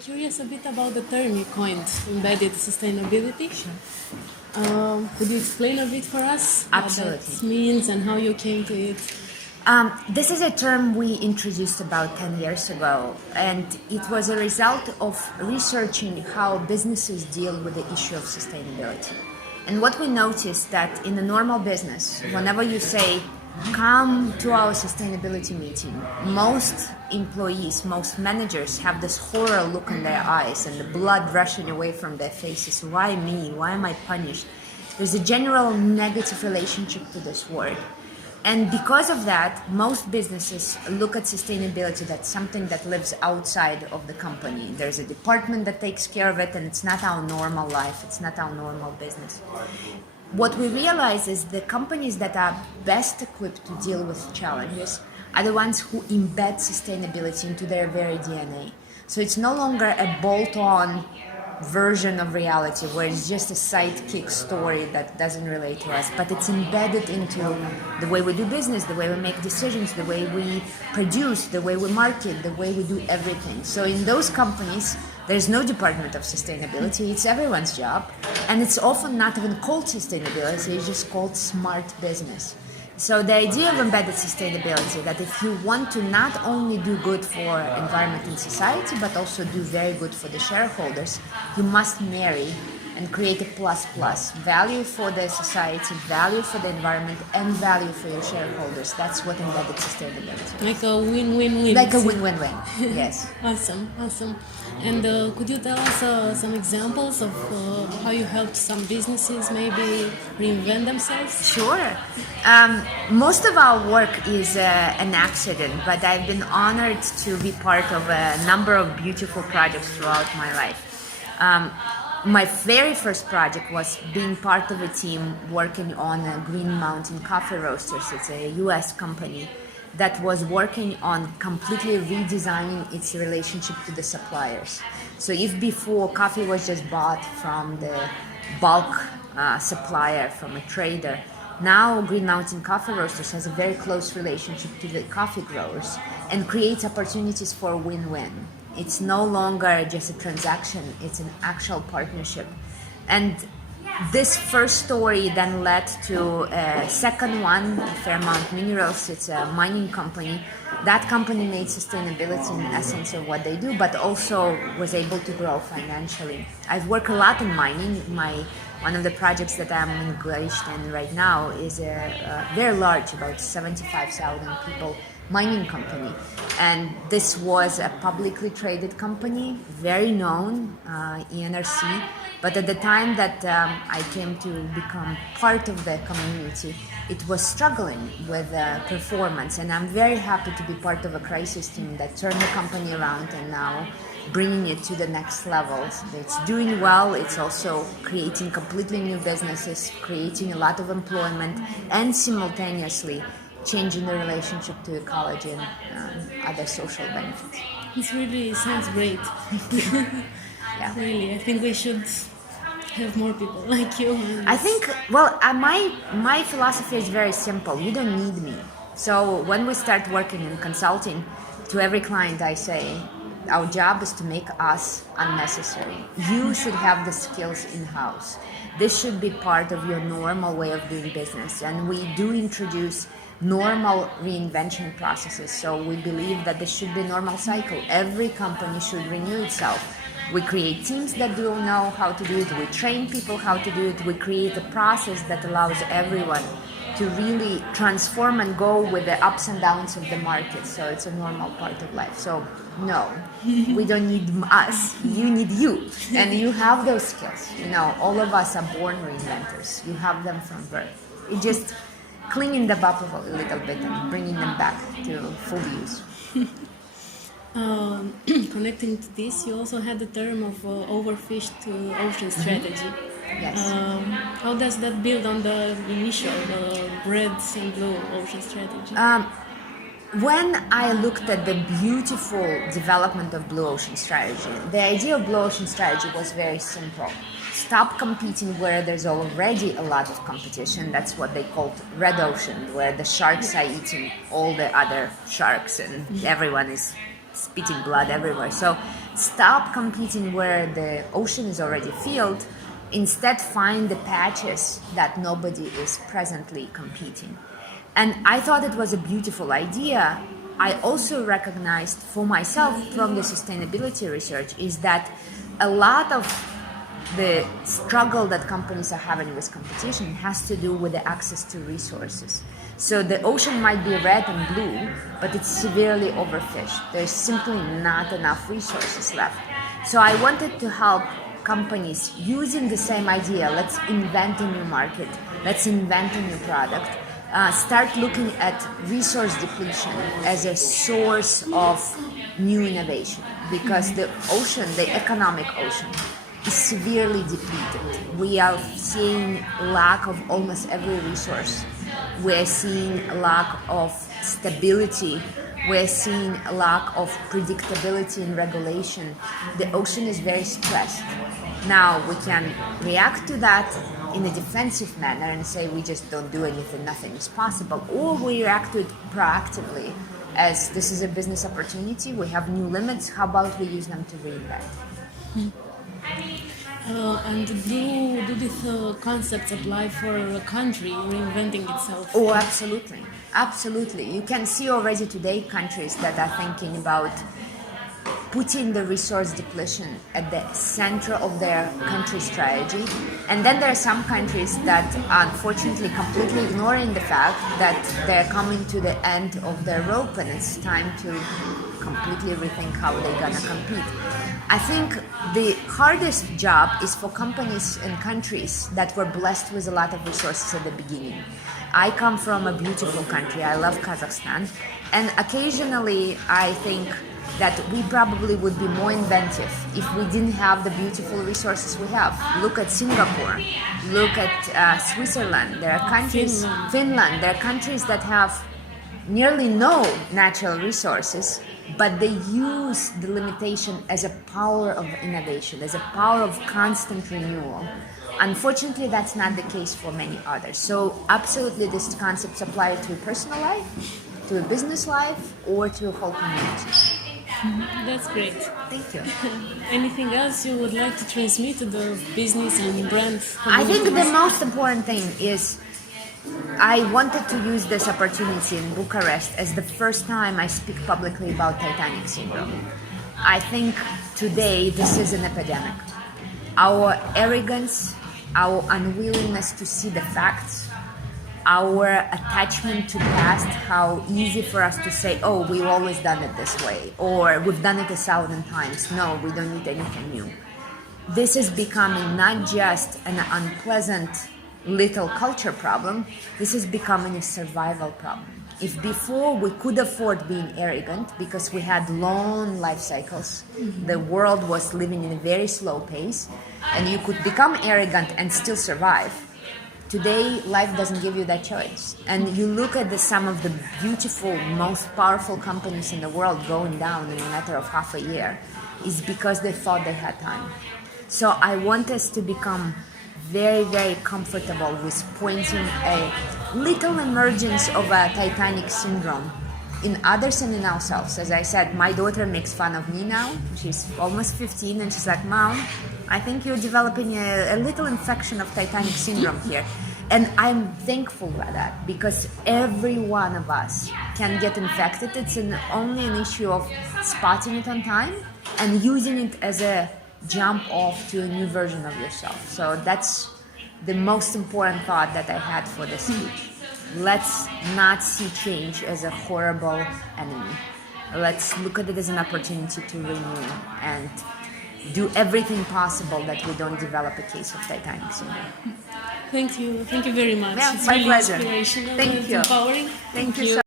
curious a bit about the term you coined, embedded sustainability. Sure. Could you explain a bit for us Absolutely. what that means and how you came to it? This is a term we introduced about 10 years ago, and it was a result of researching how businesses deal with the issue of sustainability. And what we noticed that in a normal business, whenever you say, come to our sustainability meeting, most employees, most managers have this horror look in their eyes and the blood rushing away from their faces. Why me? Why am I punished? There's a general negative relationship to this word. And because of that, most businesses look at sustainability, that's something that lives outside of the company. There's a department that takes care of it, and it's not our normal life, it's not our normal business. What we realize is the companies that are best equipped to deal with challenges are the ones who embed sustainability into their very DNA. So it's no longer a bolt-on version of reality where it's just a sidekick story that doesn't relate to us, but it's embedded into the way we do business, the way we make decisions, the way we produce, the way we market, the way we do everything. So in those companies, there's no department of sustainability, it's everyone's job, and it's often not even called sustainability, it's just called smart business. So the idea of embedded sustainability, that if you want to not only do good for environment and society, but also do very good for the shareholders, you must marry and create a plus value for the society, value for the environment, and value for your shareholders. That's what embedded sustainability. Like a win-win-win. Like a win-win-win. Yes. Awesome. And could you tell us some examples of how you helped some businesses maybe reinvent themselves? Sure. Most of our work is an accident, but I've been honored to be part of a number of beautiful projects throughout my life. My very first project was being part of a team working on Green Mountain Coffee Roasters. It's a US company that was working on completely redesigning its relationship to the suppliers. So if before coffee was just bought from the bulk supplier, from a trader, now Green Mountain Coffee Roasters has a very close relationship to the coffee growers and creates opportunities for win-win. It's no longer just a transaction, it's an actual partnership. And this first story then led to a second one, Fairmount Minerals. It's a mining company. That company made sustainability in essence of what they do, but also was able to grow financially. I've worked a lot in mining. One of the projects that I'm engaged in right now is a very large, about 75,000 people, mining company. And this was a publicly traded company, very known, ENRC. But at the time that I came to become part of the community, it was struggling with performance. And I'm very happy to be part of a crisis team that turned the company around and now bringing it to the next level. It's doing well, it's also creating completely new businesses, creating a lot of employment, and simultaneously changing the relationship to ecology and other social benefits. It really sounds great. Yeah. Really, I think we should have more people like you. I think, well, my philosophy is very simple. You don't need me. So when we start working in consulting, to every client I say, our job is to make us unnecessary. You should have the skills in-house. This should be part of your normal way of doing business. And we do introduce normal reinvention processes. So we believe that this should be a normal cycle. Every company should renew itself. We create teams that do know how to do it. We train people how to do it. We create a process that allows everyone to really transform and go with the ups and downs of the market. So it's a normal part of life. So no, we don't need us. You need you. And you have those skills. You know, all of us are born reinventors. You have them from birth. You just cleaning them up a little bit and bringing them back to full use. Connecting to this, you also had the term of overfished to ocean strategy. Yes. How does that build on the initial, the red and blue ocean strategy? When I looked at the beautiful development of Blue Ocean Strategy, the idea of Blue Ocean Strategy was very simple. Stop competing where there's already a lot of competition. That's what they called Red Ocean, where the sharks are eating all the other sharks and everyone is spitting blood everywhere. So stop competing where the ocean is already filled. Instead, find the patches that nobody is presently competing. And I thought it was a beautiful idea. I also recognized for myself from the sustainability research is that a lot of the struggle that companies are having with competition has to do with the access to resources. So the ocean might be red and blue, but it's severely overfished. There's simply not enough resources left. So I wanted to help companies using the same idea. Let's invent a new market. Let's invent a new product. Start looking at resource depletion as a source of new innovation, because the ocean, the economic ocean, is severely depleted. We are seeing lack of almost every resource. We're seeing a lack of stability. We're seeing a lack of predictability in regulation. The ocean is very stressed. Now we can react to that in a defensive manner and say we just don't do anything, nothing is possible, or we react to it proactively as this is a business opportunity, we have new limits, how about we use them to reinvent? And do these concepts apply for a country reinventing itself? Oh, absolutely. Absolutely. You can see already today countries that are thinking about putting the resource depletion at the center of their country strategy. And then there are some countries that are unfortunately completely ignoring the fact that they're coming to the end of their rope and it's time to completely rethink how they're gonna compete. I think the hardest job is for companies and countries that were blessed with a lot of resources at the beginning. I come from a beautiful country, I love Kazakhstan, and occasionally I think that we probably would be more inventive if we didn't have the beautiful resources we have. Look at Singapore, look at Switzerland, there are countries, Finland, there are countries that have nearly no natural resources, but they use the limitation as a power of innovation, as a power of constant renewal. Unfortunately, that's not the case for many others. So absolutely these concepts apply to a personal life, to a business life, or to a whole community. That's great. Thank you. Anything else you would like to transmit to the business and brand communities? I think the most important thing is I wanted to use this opportunity in Bucharest as the first time I speak publicly about Titanic syndrome. I think today this is an epidemic. Our arrogance, our unwillingness to see the facts, our attachment to past, how easy for us to say, oh, we've always done it this way, or we've done it 1,000 times. No, we don't need anything new. This is becoming not just an unpleasant little culture problem, this is becoming a survival problem. If before we could afford being arrogant because we had long life cycles, the world was living in a very slow pace, and you could become arrogant and still survive. Today, life doesn't give you that choice. And you look at some of the beautiful, most powerful companies in the world going down in a matter of half a year, is because they thought they had time. So I want us to become very, very comfortable with pointing a little emergence of a Titanic syndrome in others and in ourselves. As I said, my daughter makes fun of me now. She's almost 15 and she's like, Mom, I think you're developing a little infection of Titanic syndrome here. And I'm thankful for that because every one of us can get infected. It's only an issue of spotting it on time and using it as a jump off to a new version of yourself. So that's the most important thought that I had for this speech. Let's not see change as a horrible enemy. Let's look at it as an opportunity to renew and do everything possible that we don't develop a case of Titanic syndrome. Thank you very much. Yeah, it's my really pleasure. inspirational Thank and you. empowering. Thank you so